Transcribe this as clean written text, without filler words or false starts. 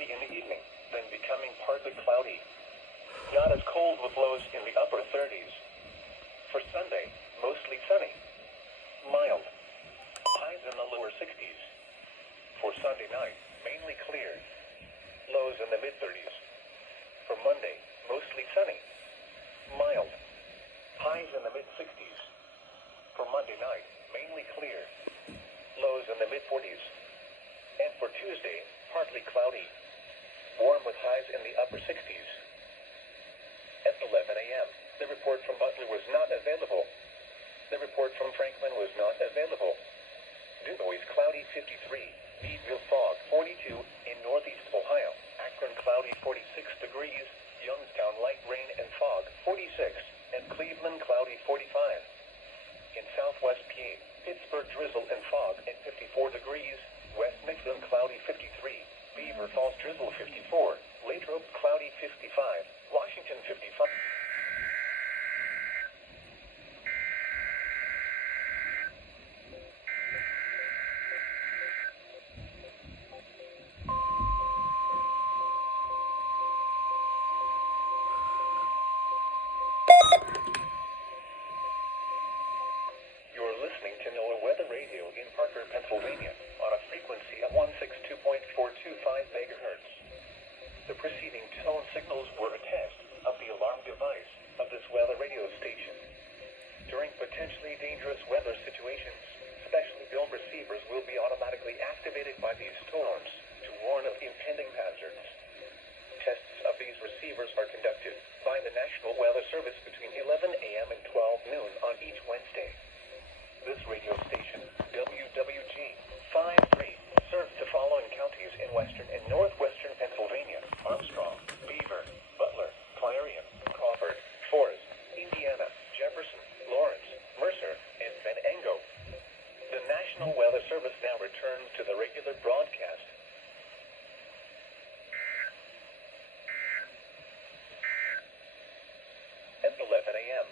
cloudy in the evening, then becoming partly cloudy. Not as cold with lows in the upper 30s. For Sunday, mostly sunny. Mild. Highs in the lower 60s. For Sunday night, mainly clear. Lows in the mid-30s. For Monday, mostly sunny. Mild. Highs in the mid-60s. For Monday night, mainly clear. Lows in the mid-40s. And for Tuesday, partly cloudy. Warm with highs in the upper 60s. At 11 a.m., the report from Butler was not available. The report from Franklin was not available. Dubois cloudy 53, Meadville fog 42, in northeast Ohio. Akron cloudy 46 degrees, Youngstown light rain and fog 46, and Cleveland cloudy 45. In southwest PA, Pittsburgh drizzle and fog at 54 degrees, West Mifflin cloudy 53, Beaver Falls drizzle 54, Latrobe cloudy 55, Washington 55. You're listening to NOAA Weather Radio in Parker, Pennsylvania, on a frequency of 162.425 megahertz. The preceding tone signals were a test of the alarm device of this weather radio station. During potentially dangerous weather situations, specially built receivers will be automatically activated by these storms to warn of impending hazards. Tests of these receivers are conducted by the National Weather Service between 11 a.m. and 12 noon on each Wednesday. This radio station, WWG 53, serves the following counties in western and northwestern Pennsylvania: Armstrong, Beaver, Butler, Clarion, Crawford, Forest, Indiana, Jefferson, Lawrence, Mercer, and Venango. The National Weather Service now returns to the regular broadcast. At 11 a.m.,